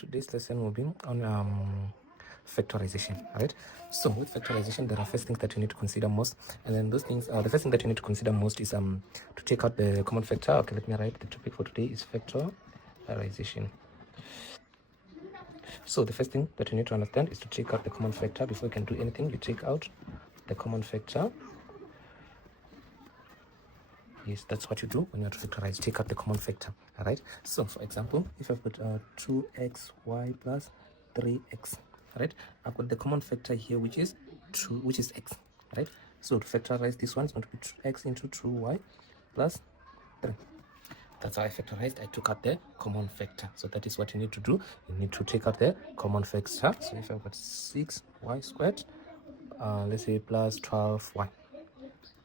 Today's lesson will be on factorization. Alright, so with factorization there are first things that you need to consider most, and then those things the first thing that you need to consider most is to take out the common factor. Okay, let me write the topic for today is factorization. So the first thing that you need to understand is to take out the common factor. Before you can do anything, you take out the common factor. Yes, that's what you do when you have to factorize. Take out the common factor. All right, so for example, if I've got 2xy plus 3x, right, I've got the common factor here, which is 2, which is x, right? So to factorize this one, it's going to be 2x into 2y plus 3. That's how I factorized. I took out the common factor. So that is what you need to do. You need to take out the common factor. So if I've got 6y squared, let's say plus 12y.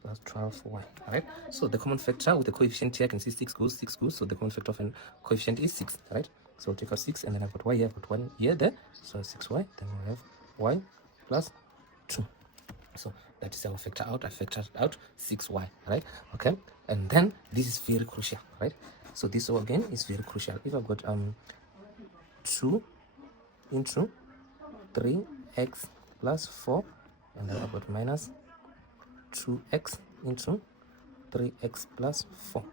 Plus 12y. Alright, so the common factor with the coefficient here, I can see 6 goes, so the common factor of a coefficient is 6, right? So I'll take out 6, and then I've got y here, I've got 1 here, there, so 6y, then we have y plus 2. So that is how I factor out. I factored out 6y, right? Okay, and then this is very crucial, right? So this again is very crucial. If I've got 2 into 3x plus 4, and then I've got minus 2x into 3x plus 4,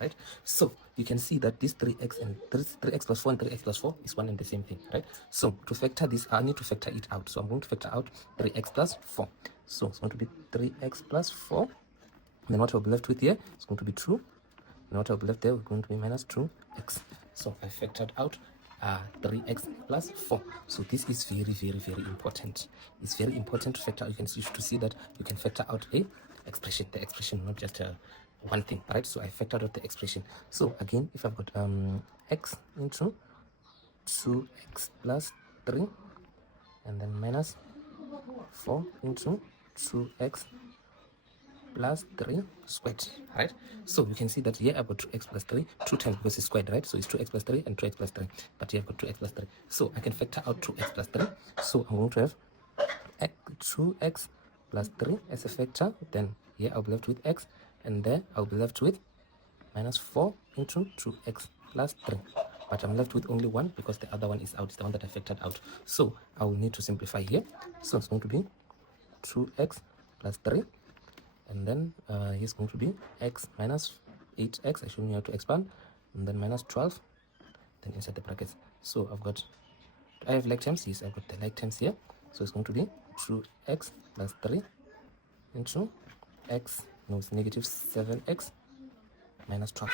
right? So you can see that this 3x and 3x plus 4 and 3x plus 4 is one and the same thing, right? So to factor this, I need to factor it out. So I'm going to factor out 3x plus 4. So it's going to be 3x plus 4. And then what I'll be left with here is going to be 2. And what I'll be left there is going to be minus 2x. So I factored out 3x plus 4. So this is very, very, very important. It's very important to factor. You can see that you can factor out the expression, not just one thing, right? So I factored out the expression. So again, if I've got x into 2x plus 3, and then minus 4 into 2x plus 3 squared, right? So you can see that here I've got 2x plus 3 2 times because it's squared, right? So it's 2x plus 3 and 2x plus 3, but here I've got 2x plus 3. So I can factor out 2x plus 3. So I'm going to have 2x plus 3 as a factor. Then here I'll be left with x, and there I'll be left with minus 4 into 2x plus 3. But I'm left with only 1 because the other one is out. It's the one that I factored out. So I will need to simplify here. So it's going to be 2x plus 3. And then here's going to be x minus 8x. I showed you how to expand. And then minus 12. Then inside the brackets. So I've got, I have like terms. Yes, I've got the like terms here. So it's going to be 2x plus 3 into x, no, it's negative 7x minus 12.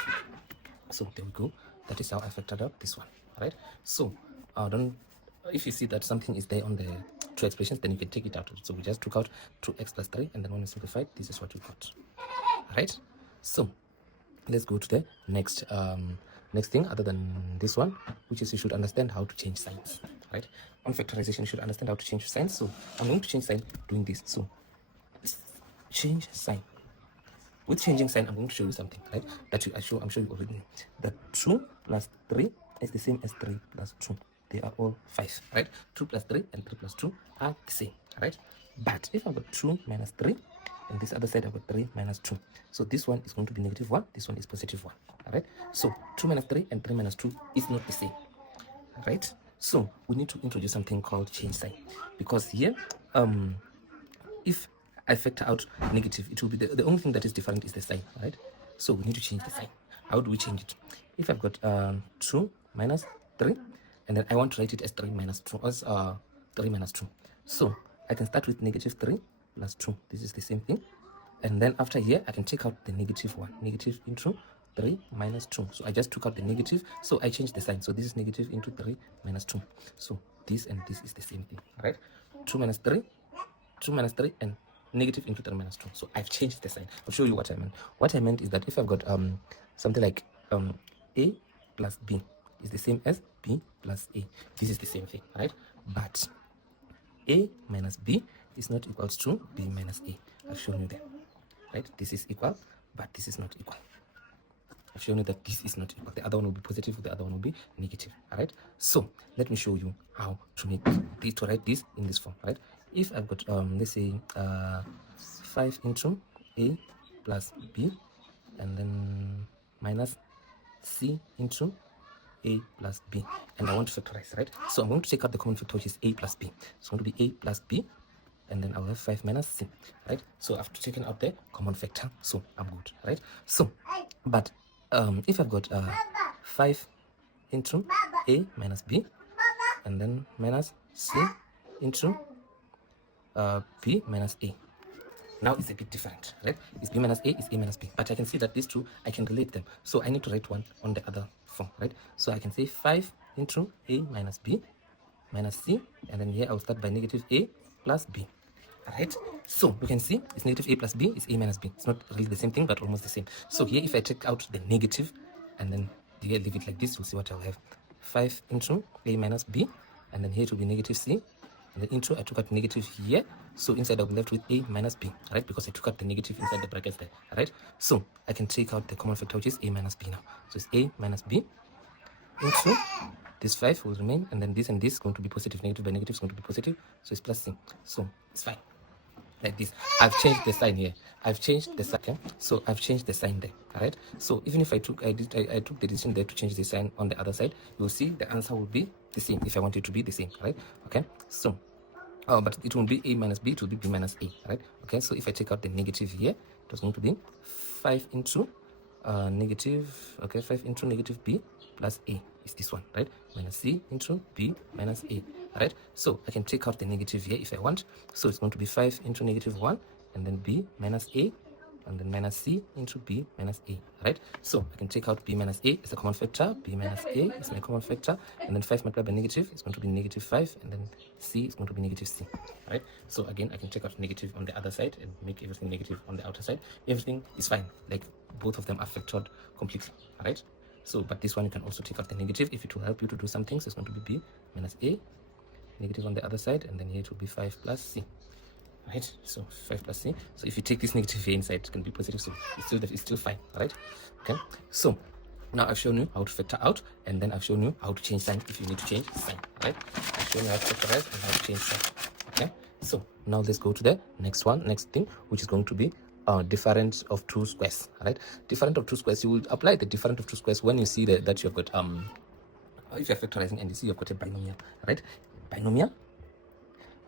So there we go. That is how I factored out this one. Right? So if you see that something is there on the two expressions, then you can take it out. So we just took out 2x plus 3, and then when we simplified, this is what we got. Right? So let's go to the next thing other than this one, which is you should understand how to change signs. Right? On factorization, you should understand how to change signs. So I'm going to change sign doing this. So change sign. With changing sign, I'm going to show you something, right? That I'm sure you already know. That 2 plus 3 is the same as 3 plus 2. They are all 5, right? 2 plus 3 and 3 plus 2 are the same, right? But if I've got 2 minus 3, and this other side I've got 3 minus 2. So this one is going to be negative 1, this one is positive 1, all right? So 2 minus 3 and 3 minus 2 is not the same, right? So we need to introduce something called change sign, because here, if I factor out negative, it will be the only thing that is different is the sign, right? So we need to change the sign. How do we change it? If I've got 2 minus 3, and then I want to write it as 3 minus 2, as 3 minus 2. So I can start with negative 3 plus 2. This is the same thing. And then after here, I can take out the negative 1. Negative into 3 minus 2. So I just took out the negative, so I changed the sign. So this is negative into 3 minus 2. So this and this is the same thing, right? 2 minus 3, 2 minus 3, and negative into 3 minus 2. So I've changed the sign. I'll show you what I meant. What I meant is that if I've got something like a plus b is the same as b plus a. This is the same thing, right? But a minus b is not equals to b minus a. I've shown you that, right? This is equal, but this is not equal. I've shown you that this is not equal. The other one will be positive, the other one will be negative. All right. So let me show you how to make this, to write this in this form. Right. If I've got let's say 5 into a plus b, and then minus c into a plus b, and I want to factorize, right? So I'm going to take out the common factor, which is a plus b. It's going to be a plus b, and then I'll have 5 minus c, right? So I've taken out the common factor, so I'm good, right? So, but if I've got 5 into a minus b, and then minus c into b minus a. Now it's a bit different, right? It's b minus a, is a minus b. But I can see that these two, I can relate them. So I need to write one on the other form, right? So I can say 5 into a minus b minus c, and then here I'll start by negative a plus b. Alright, so we can see it's negative a plus b is a minus b. It's not really the same thing, but almost the same. So here, if I take out the negative and then here leave it like this, you'll see what I'll have. 5 into a minus b, and then here it will be negative c, and then into, I took out negative here, so inside I'll be left with a minus b, right? Because I took out the negative inside the brackets there, right? So I can take out the common factor, which is a minus b now. So it's a minus b into this 5 will remain, and then this and this is going to be positive. Negative by negative is going to be positive, so it's plus c. So it's fine. Like this. I've changed the sign here. I've changed the sign. Okay? So I've changed the sign there. Alright. So even if I took the decision there to change the sign on the other side, you'll see the answer will be the same if I want it to be the same. Right? Okay. So but it won't be a minus b, it will be b minus a. Right? Okay. So if I take out the negative here, it was going to be 5 into negative, okay, 5 into negative b plus a is this one, right? Minus c into b minus a, right? So I can take out the negative here if I want. So it's going to be 5 into negative 1, and then b minus a, and then minus c into b minus a, right? So I can take out b minus a as a common factor, b minus a is my common factor, and then 5 multiplied by negative is going to be negative 5, and then c is going to be negative c, right? So again, I can take out negative on the other side and make everything negative on the outer side. Everything is fine, like both of them are factored completely, right? So, but this one you can also take out the negative if it will help you to do something. So it's going to be b minus a, negative on the other side, and then here it will be 5 plus c, right? So 5 plus c. So if you take this negative here inside, it can be positive, so it's still fine, right? Okay. So now I've shown you how to factor out, and then I've shown you how to change sign if you need to change sign, right? I've shown you how to factorize and how to change sign. Okay. So now let's go to the next thing, which is going to be difference of two squares. Right? Difference of two squares, you will apply the difference of two squares when you see that you've got if you're factorizing and you see you've got a binomial, right? Binomial.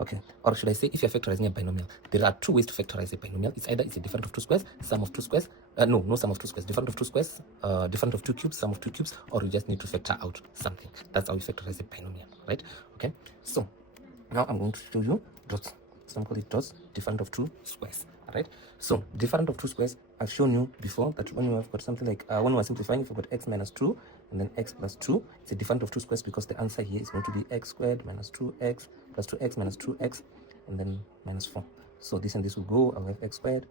Okay, or should I say, if you're factorizing a binomial, there are two ways to factorize a binomial. It's either it's a difference of two squares, sum of two squares, no sum of two squares, difference of two squares, difference of two cubes, sum of two cubes, or you just need to factor out something. That's how you factorize a binomial, right? Okay, so now I'm going to show you dots. Some call it dots, difference of two squares. Right? So difference of two squares, I've shown you before that when you have got something like when we are simplifying, if you've got x minus 2 and then x plus 2, it's a difference of two squares because the answer here is going to be x squared minus 2x plus 2x minus 2x and then minus 4. So this and this will go, I'll have x squared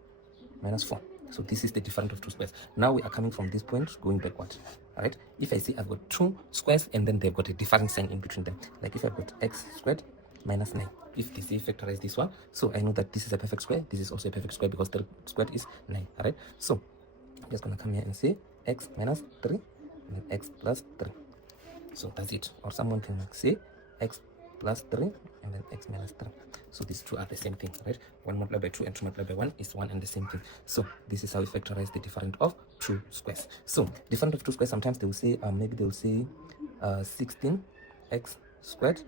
minus 4. So this is the difference of two squares. Now we are coming from this point going backward. All right, if I say I've got two squares and then they've got a different sign in between them, like if I've got x squared minus 9, if this factorize this one, so I know that this is a perfect square, this is also a perfect square because the squared is 9. All right, so I'm just gonna come here and say x minus 3 and then x plus 3. So that's it. Or someone can say x plus 3 and then x minus 3. So these two are the same thing, right? 1 multiplied by 2 and 2 multiplied by 1 is 1 and the same thing. So this is how we factorize the difference of two squares. So difference of two squares, sometimes they will say maybe they will say 16x squared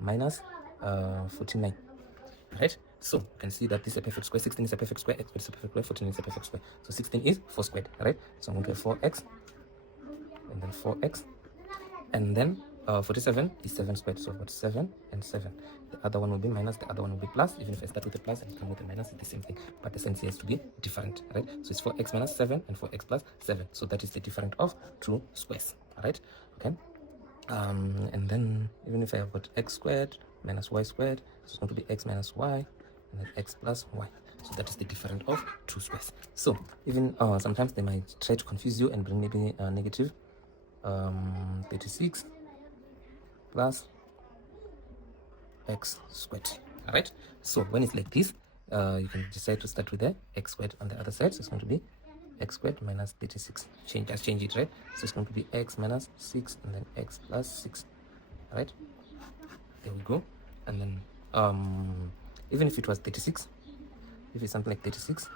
minus 49, right? So you can see that this is a perfect square. 16 is a perfect square, x squared is a perfect square, 14 is a perfect square. So 16 is 4 squared, right? So I'm going to have 4x and then 4x, and then 47 is 7 squared. So I've got 7 and 7. The other one will be minus, the other one will be plus. Even if I start with a plus and come with a minus, it's the same thing, but the sense here has to be different, right? So it's 4x minus 7 and 4x plus 7. So that is the difference of two squares, all right? Okay. And then even if I have got x squared minus y squared, so it's going to be x minus y and then x plus y. So that is the difference of two squares. So even sometimes they might try to confuse you and bring maybe negative 36 plus x squared. All right, so when it's like this, you can decide to start with the x squared on the other side. So it's going to be x squared minus 36. Just change it, right? So it's going to be x minus 6 and then x plus 6. All right, there we go. And then even if it was 36, if it's something like 36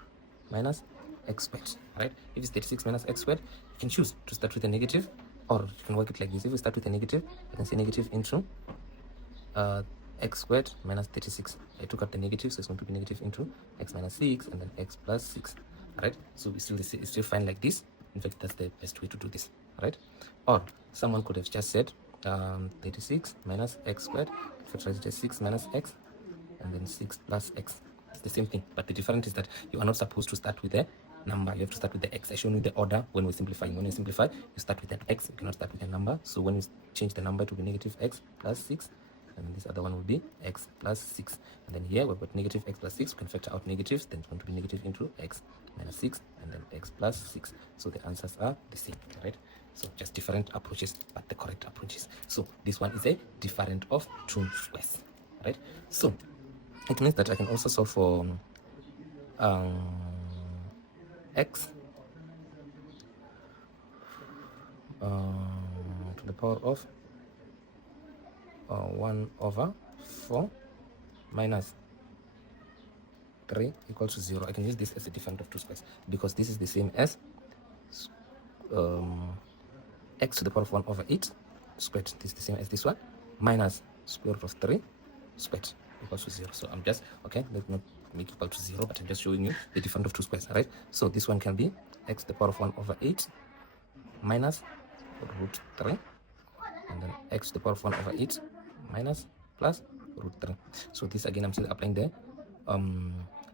minus x squared, right? If it's 36 minus x squared, you can choose to start with a negative Or you can work it like this. If we start with a negative, I can say negative into x squared minus 36. I took out the negative, so it's going to be negative into x minus 6 and then x plus 6. Alright, so it's still fine like this. In fact, that's the best way to do this. Alright, or someone could have just said 36 minus x squared, factorize just 6 minus x and then 6 plus x. It's the same thing, but the difference is that you are not supposed to start with a number. You have to start with the x. I show you the order when we simplify. When you simplify, you start with an x. You cannot start with a number. So when you change the number to be negative x plus 6, and then this other one will be x plus 6. And then here we've got negative x plus 6. We can factor out negatives. Then it's going to be negative into x minus 6 and then x plus 6. So the answers are the same, right? So just different approaches, but the correct approaches. So this one is a different of two squares, right? So it means that I can also solve for x to the power of 1 over 4 minus 3 equals to 0. I can use this as a different of two squares because this is the same as x to the power of 1 over 8 squared. This is the same as this one minus square root of 3 squared equals to 0. So I'm just, okay, let's not make equal to 0, but I'm just showing you the difference of two squares, right? So this one can be x to the power of 1 over 8 minus root 3 and then x to the power of 1 over 8 minus plus root 3. So this again, I'm still applying the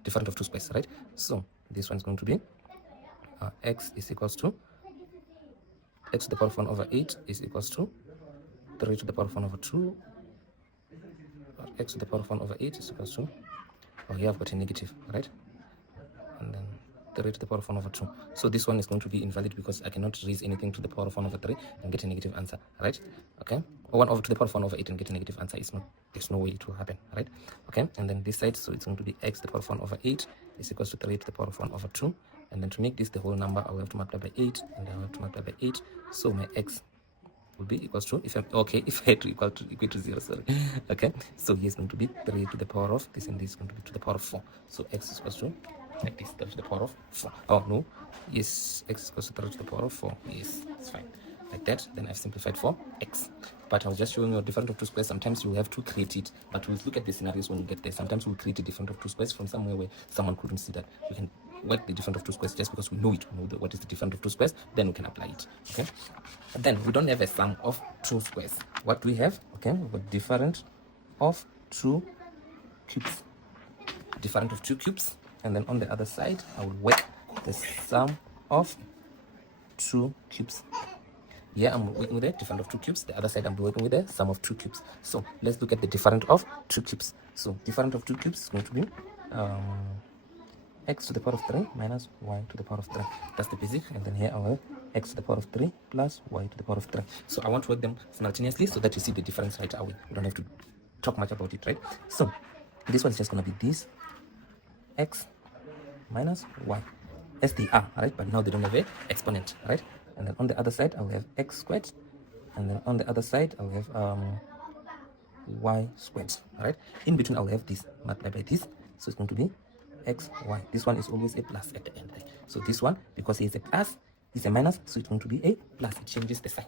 difference of two squares, right? So this one is going to be x is equals to x to the power of 1 over 8 is equals to 3 to the power of 1 over 2, or x to the power of 1 over 8 is equals to, oh here I've got a negative, right? And then 3 to the power of 1 over 2. So this one is going to be invalid because I cannot raise anything to the power of 1 over 3 and get a negative answer, right? Okay, or 1 over to the power of 1 over 8 and get a negative answer. It's not, there's no way it will happen, right? Okay, and then this side, so it's going to be x to the power of 1 over 8 is equals to 3 to the power of 1 over 2. And then to make this the whole number, I'll have to multiply by 8 and I'll have to multiply by 8. So my x will be equals to, if I'm okay, if I had to equal to 0, sorry. Okay, so here's going to be 3 to the power of this, and this is going to be to the power of 4. So x is equals to like this, 3 to the power of 4. Oh no, yes, x is equals to 3 to the power of 4. Yes, it's fine. Like that, then I've simplified for x. But I was just showing you a difference of two squares. Sometimes you have to create it, but we'll look at the scenarios when we get there. Sometimes we'll create a difference of two squares from somewhere where someone couldn't see that. We can work the difference of two squares just because we know it. We know what is the difference of two squares, then we can apply it. Okay. Then we don't have a sum of two squares. What do we have? Okay, we've got difference of two cubes. Difference of two cubes, and then on the other side, I will work the sum of two cubes. Here I'm working with the difference of two cubes. The other side I'm working with the sum of two cubes. So let's look at the difference of two cubes. So difference of two cubes is going to be x to the power of 3 minus y to the power of 3. That's the basic. And then here I'll have x to the power of 3 plus y to the power of 3. So I want to work them simultaneously so that you see the difference right away. You don't have to talk much about it, right? So this one is just going to be this x minus y as they are, right? But now they don't have a exponent, right? And then on the other side I'll have x squared, and then on the other side I'll have y squared, right? In between I'll have this multiplied by this, so it's going to be x y. This one is always a plus at the end, right? So this one, because it's a plus, is a minus, so it's going to be a plus. It changes the sign,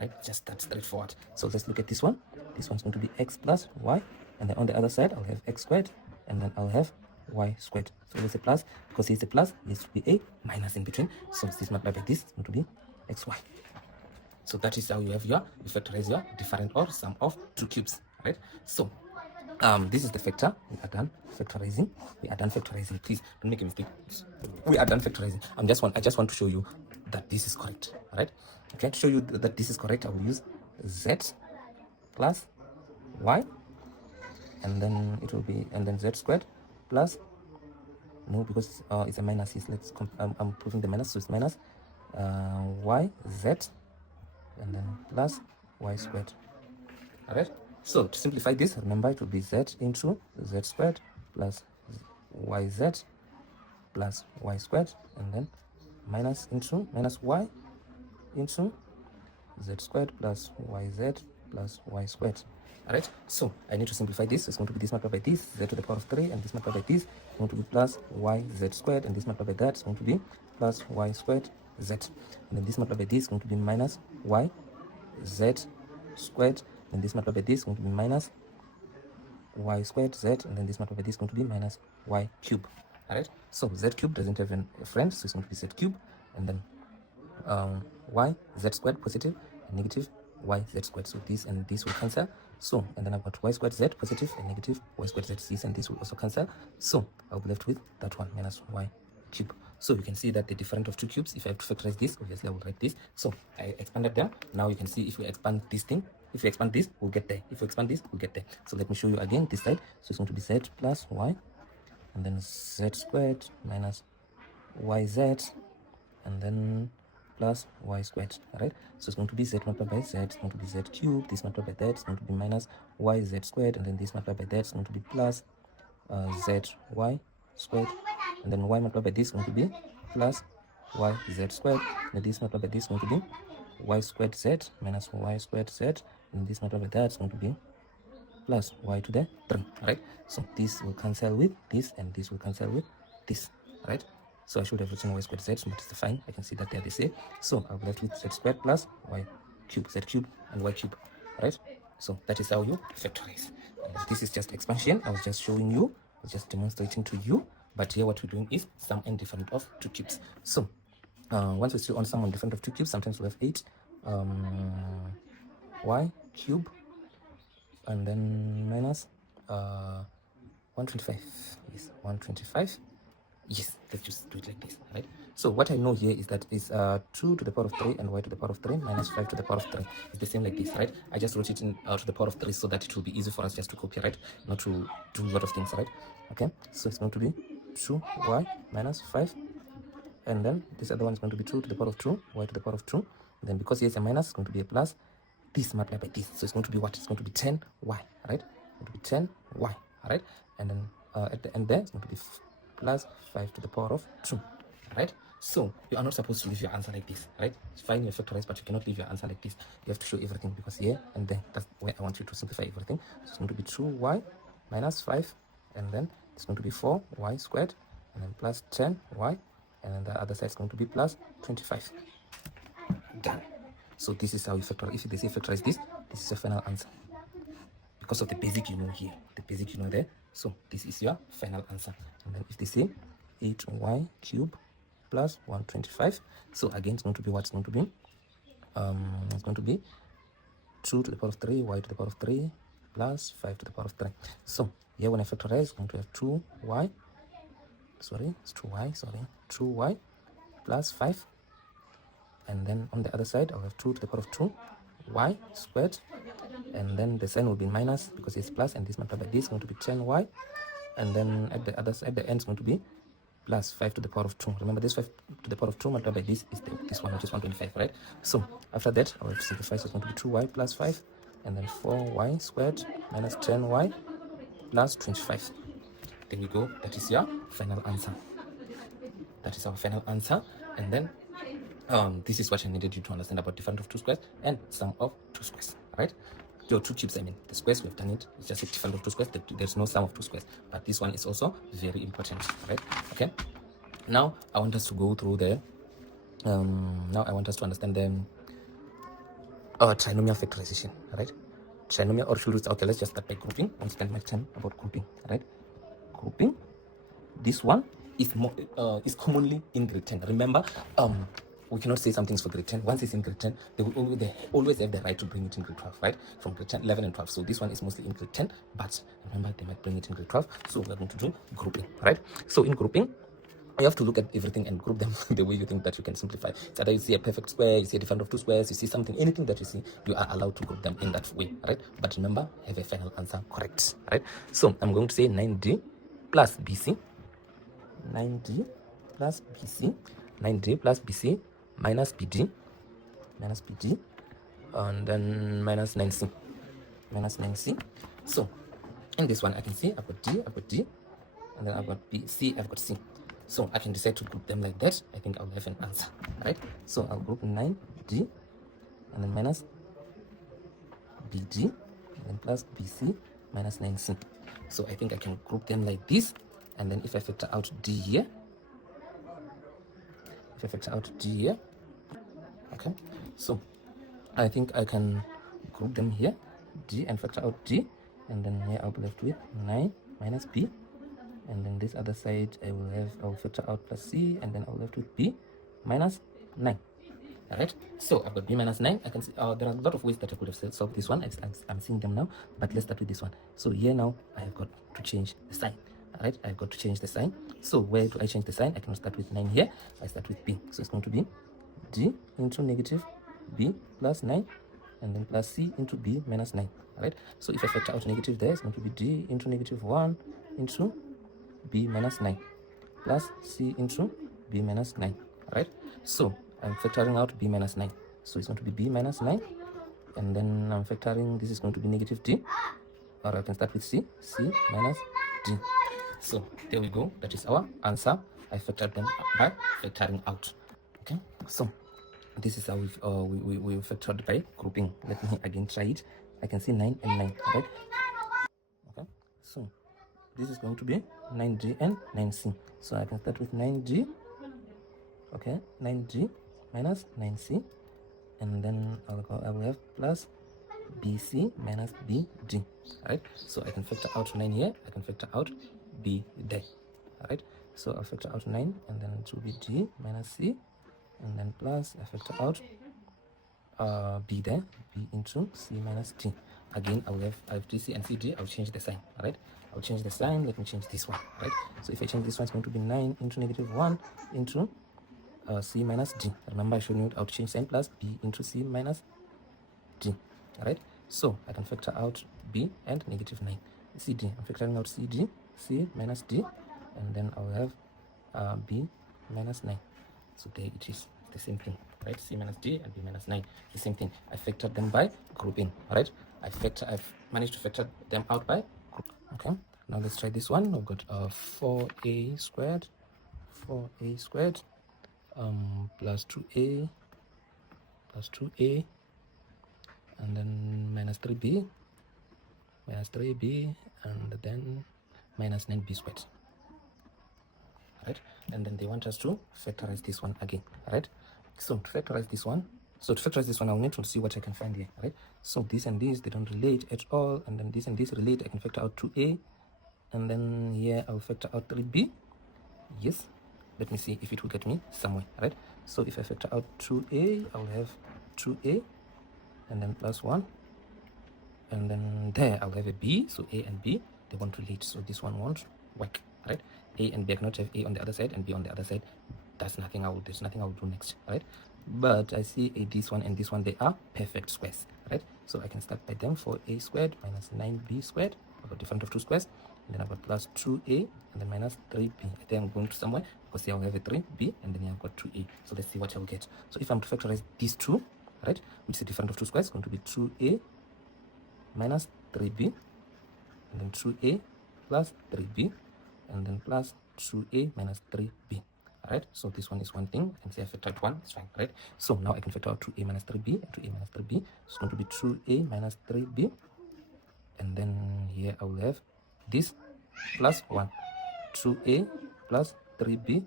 right? Just that straightforward. So let's look at this one. This one's going to be x plus y, and then on the other side I'll have x squared, and then I'll have y squared. So it's a plus, because it's a plus, it needs to be a minus in between. So this multiplied by this is going to be xy. So that is how you have you factorize your difference or sum of two cubes, right? So this is the factor. We are done factorizing. We are done factorizing. Please don't make a mistake. We are done factorizing. I just want to show you that this is correct. All right. Okay. To show you that this is correct, I will use z plus y, and then it will be, and then z squared plus, no, because it's a minus. Yes, I'm proving the minus, so it's minus y z, and then plus y squared. All right. So to simplify this, remember it will be z into z squared plus yz plus y squared, and then minus into minus y into z squared plus yz plus y squared. Alright, so I need to simplify this. It's going to be this multiplied by this, z to the power of 3, and this multiplied by this is going to be plus yz squared, and this multiplied by that is going to be plus y squared z, and then this multiplied by this is going to be minus y z squared, and this multiplied by this is going to be minus y squared z, and then this multiplied by this is going to be minus y cube. All right, so z cube doesn't have a friend, so it's going to be z cube, and then y z squared positive and negative y z squared, so this and this will cancel. So, and then I've got y squared z positive and negative y squared z, this and this will also cancel. So I'll be left with that one minus y cube. So you can see that the difference of two cubes, if I have to factorize this, obviously I will write this. So I expanded them. Now you can see if we expand this thing, if we expand this, we'll get there. If we expand this, we'll get there. So let me show you again this side. So it's going to be z plus y, and then z squared minus yz, and then plus y squared. All right, so it's going to be z multiplied by z, it's going to be z cubed, this multiplied by that is going to be minus yz squared, and then this multiplied by that is going to be plus zy squared, and then y multiplied by this is going to be plus yz squared, and this multiplied by this is going to be y squared z minus y squared z, and this multiplied by that is going to be plus y to the 3. Right, so this will cancel with this, and this will cancel with this. Right, so I should have written y squared z, but it's fine, I can see that they are the same. So I'll be left with z squared plus y cube, z cube and y cube. Right, so that is how you factorize. And this is just expansion. I was just showing you, I was just demonstrating to you, but here what we're doing is sum and difference of two cubes. So once we still on sum and difference of two cubes, sometimes we have 8 y cube, and then minus 125. Yes, 125. Yes, let's just do it like this. Right, so what I know here is that is 2 to the power of 3 and y to the power of 3 minus 5 to the power of 3. It's the same like this. Right, I just wrote it in to the power of 3 so that it will be easy for us just to copy, right, not to do a lot of things. Right, okay, so it's going to be 2y minus 5, and then this other one is going to be 2 to the power of 2, y to the power of 2, and then because here's a minus, it's going to be a plus, this multiplied by this, so it's going to be what? It's going to be 10y. Right, it's going to be 10y. All right, and then at the end there it's going to be plus 5 to the power of 2. Right, so you are not supposed to leave your answer like this. Right, it's fine, you factorize, but you cannot leave your answer like this. You have to show everything, because here and there, that's where I want you to simplify everything. So it's going to be 2y minus 5, and then it's going to be 4y squared, and then plus 10y, and then the other side is going to be plus 25. Done. So this is how you factorize. If they say factorize this is your final answer, because of the basic you know here, the basic you know there. So this is your final answer. And then if they say 8y cube plus 125, so again it's going to be what? It's going to be it's going to be 2 to the power of 3 y to the power of 3 plus 5 to the power of 3. So here when I factorize, it's going to have 2y, sorry, it's 2y, sorry, 2y plus 5, and then on the other side I'll have 2 to the power of 2 y squared, and then the sign will be minus because it's plus, and this multiplied by this is going to be 10y, and then at the other side, at the end, is going to be plus 5 to the power of 2. Remember, this 5 to the power of 2 multiplied by this is this one, which is 125, right? So after that, I'll have to simplify, so it's going to be 2y plus 5, and then 4y squared minus 10y plus 25. There we go. That is your final answer. That is our final answer. And then this is what I needed you to understand about difference of two squares and sum of two squares. Right? Your two cubes, I mean, the squares, we've done it. It's just a difference of two squares. There's no sum of two squares. But this one is also very important. Right? Okay. Now I want us to go through the. Now I want us to understand the trinomial factorization. Right? Trinomial, or should we? Okay, let's just start by grouping. I'll spend my time about grouping. Right? Grouping. This one is more is commonly in grade 10. Remember, we cannot say something's for grade 10. Once it's in grade 10, they always have the right to bring it in grade 12, right? From grade 10, 11, and 12. So this one is mostly in grade 10, but remember, they might bring it in grade 12. So we're going to do grouping, right? So in grouping, you have to look at everything and group them the way you think that you can simplify. It's either you see a perfect square, you see a difference of two squares, you see something, anything that you see, you are allowed to group them in that way, right? But remember, have a final answer correct, right? So I'm going to say 9D plus BC, 9D plus BC, 9D plus BC minus BD, and then minus 9C, So in this one, I can see I've got D, and then I've got B, C, I've got C. So I can decide to group them like that. I think I'll have an answer, right? So I'll group 9D, and then minus BD, and then plus BC minus 9C. So I think I can group them like this. And then if I factor out D here, if I factor out d here, okay, so I think I can group them here, d, and factor out d, and then here I'll be left with 9 minus b, and then this other side I'll factor out plus c, and then I'll left with b minus 9. All right, so I've got b minus 9. I can see there are a lot of ways that I could have solved this one. I'm seeing them now, but let's start with this one. So here now I have got to change the sign. All right, I've got to change the sign. So where do I change the sign? I cannot start with 9 here. I start with b. So it's going to be d into negative b plus 9, and then plus c into b minus 9. All right, so if I factor out negative there, it's going to be d into negative 1 into b minus 9 plus c into b minus 9. All right, so I'm factoring out b minus 9, so it's going to be b minus 9, and then I'm factoring, this is going to be negative d, or I can start with c minus d. So there we go, that is our answer. I factored them by factoring out. Okay, so this is how we factored by grouping. Let me again try it. I can see 9 and 9, right? Okay, so this is going to be 9g and 9c, so I can start with 9g, okay, 9g minus 9c, and then I will have plus bc minus bd. All right, so I can factor out 9 here, I can factor out b there. All right, so I'll factor out 9, and then it will be g minus c, and then plus I factor out b there, b into c minus d. Again, I have dc and cd. I'll change the sign. All right, I'll change the sign. Let me change this one. Right, so if I change this one, it's going to be 9 into negative 1 into c minus d. Remember, I showed you how to change sign, plus b into c minus d. All right, so I can factor out b and negative 9. cd, I'm factoring out cd, c minus d, and then I'll have b minus 9. So there it is, the same thing, right? C minus d and b minus 9, the same thing. I factored them by grouping. All right, I've managed to factor them out by group. Okay, now let's try this one. We've got 4a squared plus 2a, and then minus 3b, and then minus 9b squared. Right, and then they want us to factorize this one again. Right, so to factorize this one, I'll need to see what I can find here. Right, so this and this, they don't relate at all, and then this and this relate. I can factor out 2a, and then here I'll factor out 3b. Yes, let me see if it will get me somewhere. Right, so if I factor out 2a, I'll have 2a, and then plus 1, and then there I'll have a b. So a and b, they won't relate, so this one won't work. Right, a and b, I cannot have a on the other side and b on the other side. There's nothing I will do next. Right, but I see this one and this one, they are perfect squares. Right, so I can start by them. For a squared minus 9b squared, I've got different of two squares, and then I've got plus 2a, and then minus 3b. I think I'm going to somewhere, because here I'll have a 3b, and then here I've got 2a. So let's see what I'll get. So if I'm to factorize these two, right, which is a different of two squares, it's going to be 2a minus 3b, and then 2a plus 3b, and then plus 2a minus 3b. All right, so this one is one thing. I can say I factored one, it's fine. Right, so now I can factor out 2a minus 3b and 2a minus 3b. It's going to be 2a minus 3b, and then here I will have this plus 1, 2a plus 3b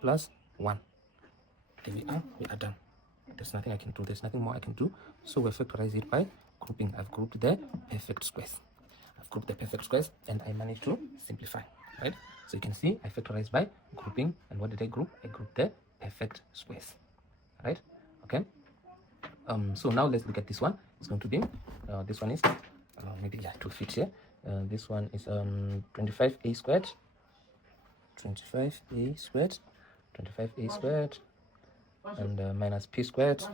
plus 1. There we are done. There's nothing I can do, there's nothing more I can do. So we factorize it by grouping. I've grouped the perfect squares. And I managed to simplify. Right, so you can see I factorized by grouping. And what did I group? I grouped the perfect squares. Right, okay. So now let's look at this one. It's going to be this one is maybe to fit here. This one is 25a squared, and minus p squared,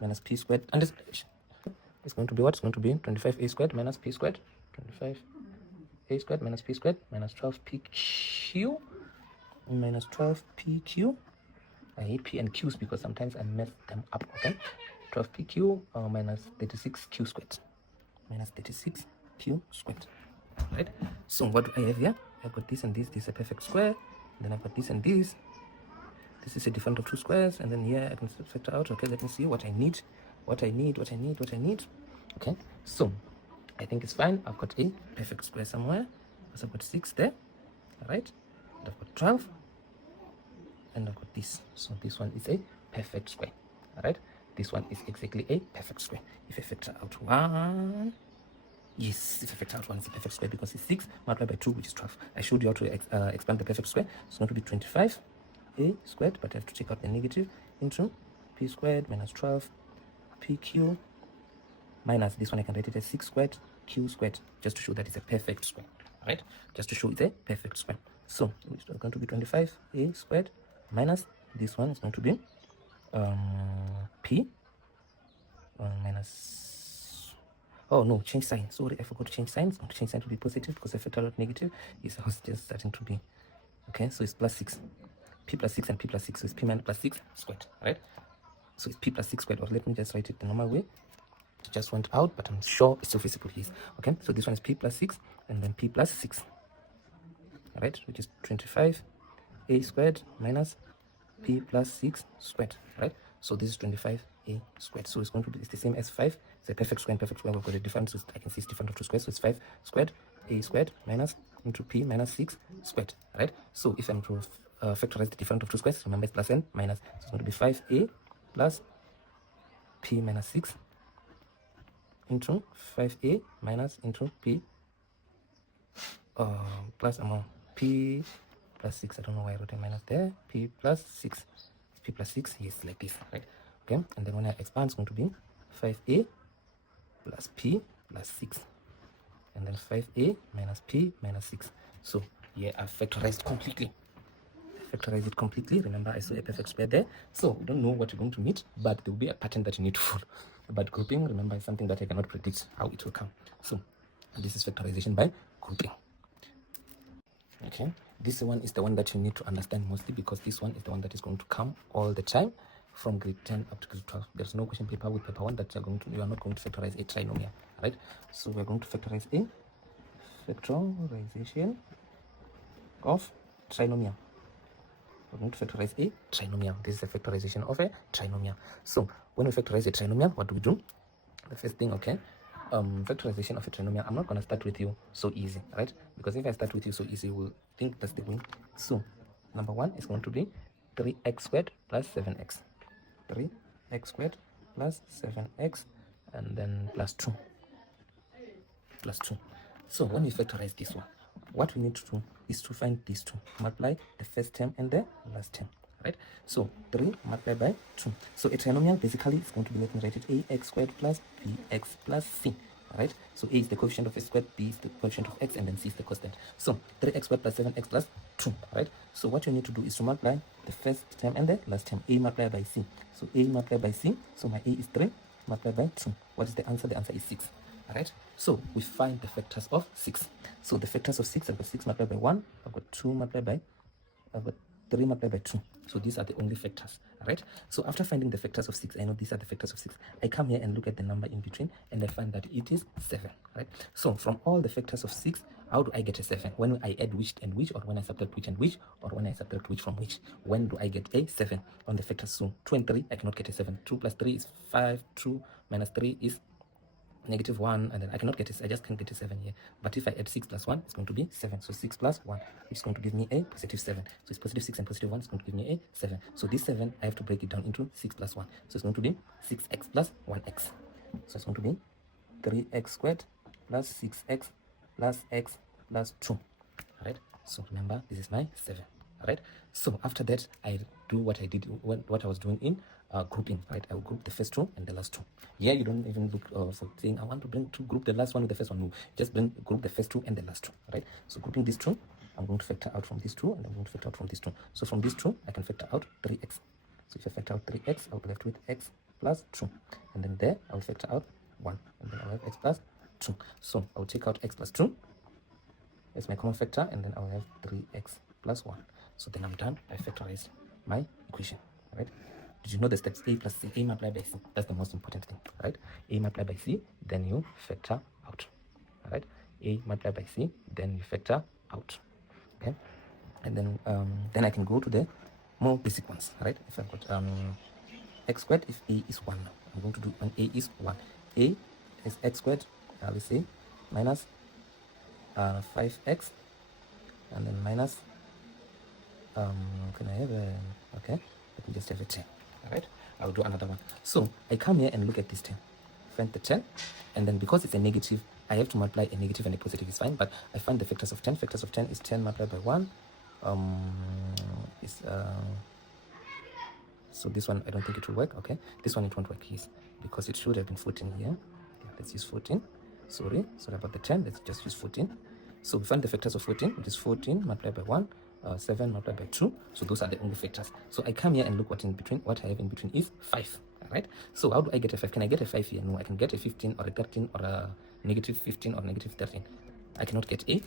and it's going to be what? It's going to be 25a squared minus p squared, 25a squared minus p squared minus 12pq minus 12pq. I hate p and q's because sometimes I mess them up. Okay, 12pq minus 36q squared, minus 36q squared. Right, so what do I have here? I've got this and this. This is a perfect square, and then I've got this and this. This is a different of two squares, and then here I can factor out. Okay, let me see what I need. Okay, so I think it's fine. I've got a perfect square somewhere, because I've got 6 there. All right, and I've got 12, and I've got this. So this one is a perfect square. All right, this one is exactly a perfect square. If I factor out 1, yes, if I factor out 1, it's a perfect square because it's 6 multiplied by 2, which is 12. I showed you how to expand the perfect square. It's going to be 25 a squared, but I have to take out the negative, into p squared minus 12 pq minus this one. I can write it as 6 squared q squared, just to show that it's a perfect square. Right, just to show it's a perfect square. So it's going to be 25 a squared minus this one is going to be p minus, oh no, change sign, sorry, I forgot to change signs. I'm going to change sign to be positive because I factored out negative. It's just starting to be, okay, so it's plus 6, p plus 6 and p plus 6, so it's p minus plus 6 squared. Right, so it's p plus 6 squared, or let me just write it the normal way. It just went out, but I'm sure it's still visible here. Okay, so this one is p plus 6 and then p plus 6. All right, which is 25 a squared minus p plus 6 squared. Right, so this is 25 a squared. So it's going to be, it's the same as 5. It's a perfect square, and perfect square we've got a difference. So I can see it's different of 2 squares. So it's 5 squared a squared minus into p minus 6 squared. Right, so if I'm to factorize the difference of 2 squares, remember it's plus and minus. So it's going to be 5a plus p minus 6 into 5a minus into p plus p plus 6. I don't know why I wrote a minus there. P plus 6. P plus 6, yes, like this. Right, okay, and then when I expand, it's going to be 5a plus p plus 6, and then 5a minus p minus 6. So yeah, I've factorized completely. Factorize it completely. Remember, I saw a perfect square there, so we don't know what you're going to meet, but there will be a pattern that you need to follow. But grouping, remember, is something that I cannot predict how it will come. So this is factorization by grouping. Okay, this one is the one that you need to understand mostly, because this one is the one that is going to come all the time from grade 10 up to grade 12. There's no question paper with paper 1 that you are not going to factorize a trinomial. Right, so we're going to factorize a factorization of trinomial. We're going to factorize a trinomial. This is a factorization of a trinomial. So when we factorize a trinomial, what do we do? The first thing, okay, factorization of a trinomial, I'm not going to start with you so easy, right? Because if I start with you so easy, you will think that's the win. So number 1 is going to be 3x squared plus 7x. 3x squared plus 7x, and then plus 2. Plus 2. So when we factorize this one, what we need to do is to find these two, multiply the first term and the last term. Right, so 3 multiplied by 2. So a trinomial basically is going to be, let me write it, ax squared plus bx plus c. Right, so a is the coefficient of x squared, b is the coefficient of x, and then c is the constant. So 3x squared plus 7x plus 2. Right, so what you need to do is to multiply the first term and the last term, a multiplied by c. So a multiplied by c, so my a is 3 multiplied by 2. What is the answer? The answer is 6. Alright, so we find the factors of 6. So the factors of 6, I've got 6 multiplied by 1, I've got 2 multiplied by, I've got 3 multiplied by 2. So these are the only factors. Alright, so after finding the factors of 6, I know these are the factors of 6. I come here and look at the number in between, and I find that it is 7. Right, so from all the factors of 6, how do I get a 7? When I add which and which, or when I subtract which and which, or when I subtract which from which? When do I get a 7 on the factors? So 2 and 3, I cannot get a 7. 2 plus 3 is 5, 2 minus 3 is -1, and then I cannot get it. I just can't get a 7 here. But if I add 6 plus 1, it's going to be 7. So 6 plus 1, which is going to give me a positive 7. So it's positive 6 and positive 1 is going to give me a 7. So this 7, I have to break it down into 6 plus 1. So it's going to be 6x plus 1x. So it's going to be 3x squared plus 6x plus x plus 2. Alright, so remember, this is my 7. Alright, so after that, I do what I did, what I was doing in grouping. Right, I will group the first 2 and the last 2. Yeah, you don't even look for saying I want to group the last one with the first one. No, just group the first 2 and the last 2. Right, so grouping these 2, I'm going to factor out from these 2, and I'm going to factor out from these 2. So from these 2, I can factor out 3x. So if I factor out 3x, I'll be left with x plus 2, and then there I'll factor out 1, and then I'll have x plus 2. So I'll take out x plus 2 as my common factor, and then I'll have 3x plus 1. So then I'm done. I factorized my equation. Right? Did you know the steps? A plus c, a multiplied by c. That's the most important thing. Right? A multiplied by c, then you factor out. Right? A multiplied by c, then you factor out. Okay? And then I can go to the more basic ones. Right? If I've got x squared, if a is 1 now, I'm going to do when a is 1. A is x squared, let's say, minus 5x, and then minus can I have a, okay, let me just have a 10. All right, I'll do another one. So I come here and look at this 10, find the 10, and then because it's a negative, I have to multiply a negative and a positive is fine, but I find the factors of 10. Factors of 10 is 10 multiplied by 1. So this one, I don't think it will work. Okay, this one it won't work, yes, because it should have been 14 here. Yeah, let's use 14. Sorry about the 10. Let's just use 14. So we find the factors of 14, which is 14 multiplied by 1, 7 multiplied by 2. So those are the only factors. So I come here and look what in between. What I have in between is 5. All right. So how do I get a 5? Can I get a 5 here? No, I can get a 15 or a 13 or a negative 15 or negative 13. I cannot get a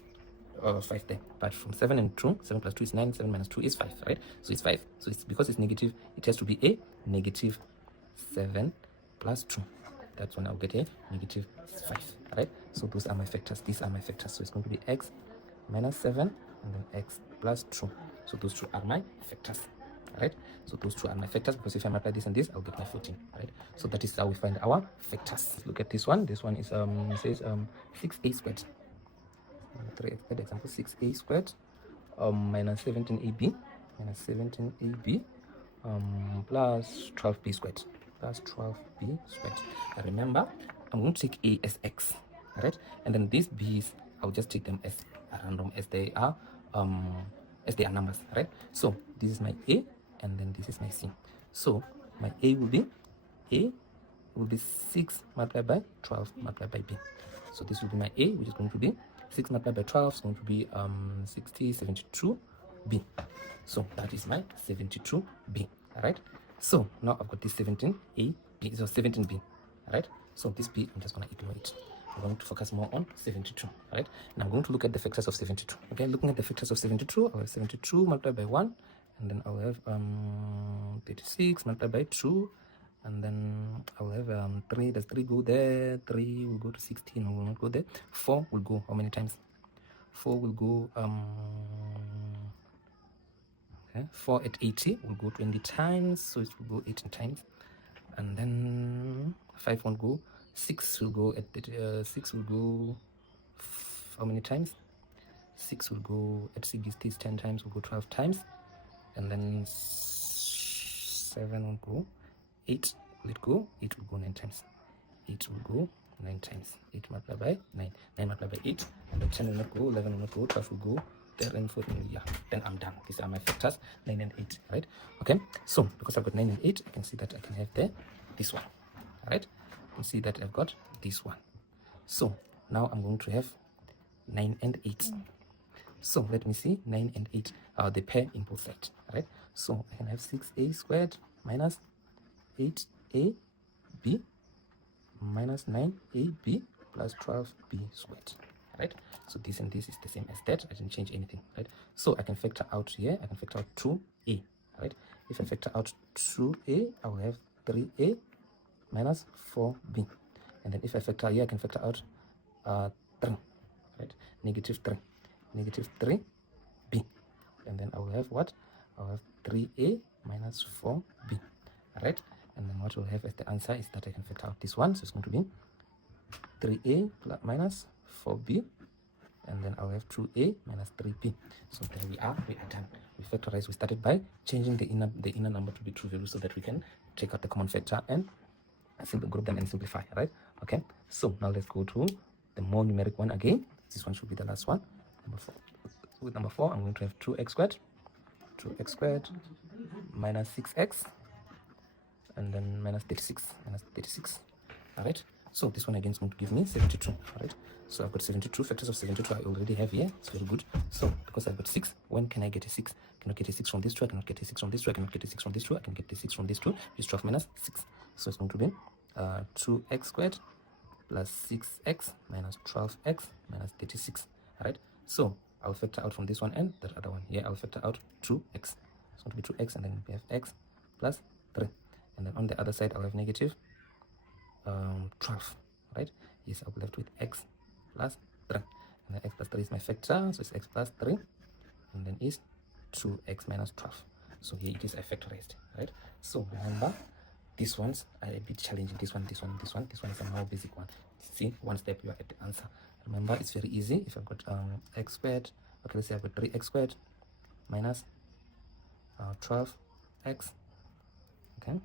5 there. But from 7 and 2, 7 plus 2 is 9, 7 minus 2 is 5, right? So it's 5. So it's because it's negative, it has to be a negative 7 plus 2. That's when I'll get a negative 5, right? So those are my factors. These are my factors. So it's going to be x minus 7 and then x plus 2. So those two are my factors, right? So those two are my factors, because if I multiply this and this, I'll get my 14, right? So that is how we find our factors. Look at this one. This one is says 6a squared. 3x squared, example 6a squared minus 17ab plus 12b squared And remember, I'm going to take a as x, right? And then these b's, I'll just take them as random as they are numbers, right? So this is my a and then this is my c. So my a will be 6 multiplied by 12 multiplied by b. So this will be my a, which is going to be 6 multiplied by 12 is going to be 72b. So that is my 72b. All right. So now I've got this 17a, b, so 17b. All right. So this b, I'm just going to ignore it. I'm going to focus more on 72. All right. And I'm going to look at the factors of 72. Okay. Looking at the factors of 72, I'll have 72 multiplied by 1, and then I'll have 36 multiplied by 2. And then I'll have 3. Does 3 go there? 3 will go to 16. Will not go there. 4 will go how many times? 4 will go 4 at 80 will go 20 times, so it will go 18 times. And then 5 won't go. 6 will go at 6 will go how many times? 6 will go at 60 10 times, will go 12 times. And then 7 will go. 8 will it go? 8 will go 9 times. 8 will go 9 times. 8 multiplied by 9. 9 multiplied by 8. And then 10 will not go. 11 will not go. 12 will go. 13, 14. Yeah. Then I'm done. These are my factors. 9 and 8. Right? Okay. So because I've got 9 and 8, I can see that I can have this one. Alright? You can see that I've got this one. So now I'm going to have 9 and 8. So let me see. 9 and 8 are the pair in both sides. Alright? So I can have 6a squared minus 8ab minus 9ab plus 12b squared. Right? So this and this is the same as that. I didn't change anything. Right? So I can factor out here. I can factor out 2a. Right? If I factor out 2a, I will have 3a minus 4b. And then if I factor here, I can factor out 3. Right? Negative 3. Negative 3b. And then I will have what? I will have 3a minus 4b. Right? And then what we'll have as the answer is that I can factor out this one. So it's going to be 3a minus 4b. And then I'll have 2a minus 3b. So there we are done. We factorize. We started by changing the inner number to be true value so that we can take out the common factor and simply group them and simplify. Right? Okay. So now let's go to the more numeric one again. This one should be the last one. Number 4. With number 4, I'm going to have 2x squared. 2x squared minus 6x. And then minus 36. All right. So this one again is going to give me 72. All right. So I've got 72. Factors of 72 I already have here. It's very good. So because I've got 6, when can I get a 6? I cannot get a 6 from this 2. I cannot get a 6 from this 2. I cannot get a 6 from this 2. I can get the 6 from this 2. It's 12 minus 6. So it's going to be 2x squared plus 6x minus 12x minus 36. All right. So I'll factor out from this one and that other one. Here I'll factor out 2x. It's going to be 2x, and then we have x plus 3. And then on the other side, I'll have negative 12, right? Yes, I'll be left with x plus 3. And then x plus 3 is my factor, so it's x plus 3. And then is 2x minus 12. So here it is, I factorized, right? So remember, these ones are a bit challenging. This one is a more basic one. See, one step, you are at the answer. Remember, it's very easy. If I've got x squared, okay, let's say I've got 3x squared minus 12x, okay,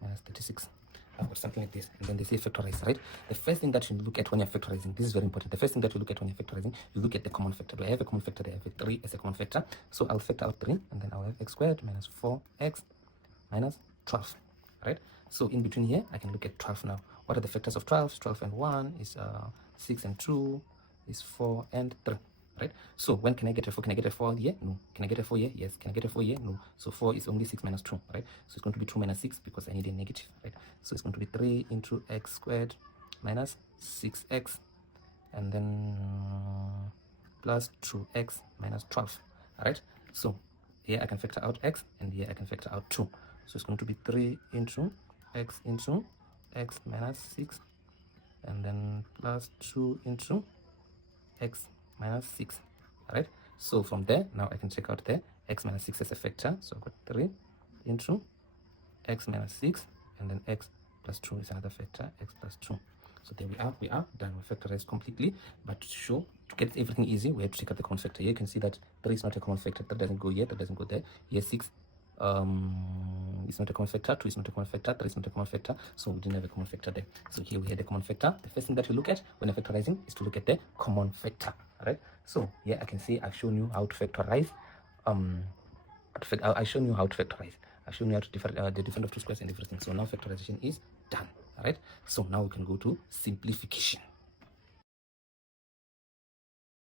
minus 36. I've got something like this, and then they say factorize, right? The first thing that you look at when you're factorizing, this is very important. The first thing that you look at when you're factorizing, you look at the common factor. Do I have a common factor there? I have a 3 as a common factor. So I'll factor out 3, and then I'll have x squared minus 4x minus 12, right? So in between here, I can look at 12 now. What are the factors of 12? 12 and 1 is 6 and 2 is 4 and 3. Right? So when can I get a 4? Can I get a 4 here? No. Can I get a 4 here? Yes. Can I get a 4 here? No. So 4 is only 6 minus 2, right? So it's going to be 2 minus 6 because I need a negative, right? So it's going to be 3 into x squared minus 6x and then plus 2x minus 12, all right? So here I can factor out x and here I can factor out 2. So it's going to be 3 into x minus 6 and then plus 2 into x minus 6, all right? So from there, now I can check out the x minus 6 as a factor. So I've got 3 into x minus 6 and then x plus 2 is another factor, x plus 2. So there we are done. We factorized completely, but to get everything easy, we have to check out the common factor. Here you can see that 3 is not a common factor. That doesn't go here, that doesn't go there. Here 6 it's not a common factor, 2 is not a common factor, 3 is not a common factor, so we didn't have a common factor there. So here we had a common factor. The first thing that you look at when you're factorizing is to look at the common factor, right? So here I can see I've shown you how to factorize. I've shown you how to factorize. I've shown you how to the difference of two squares and everything. So now factorization is done, all right? So now we can go to simplification.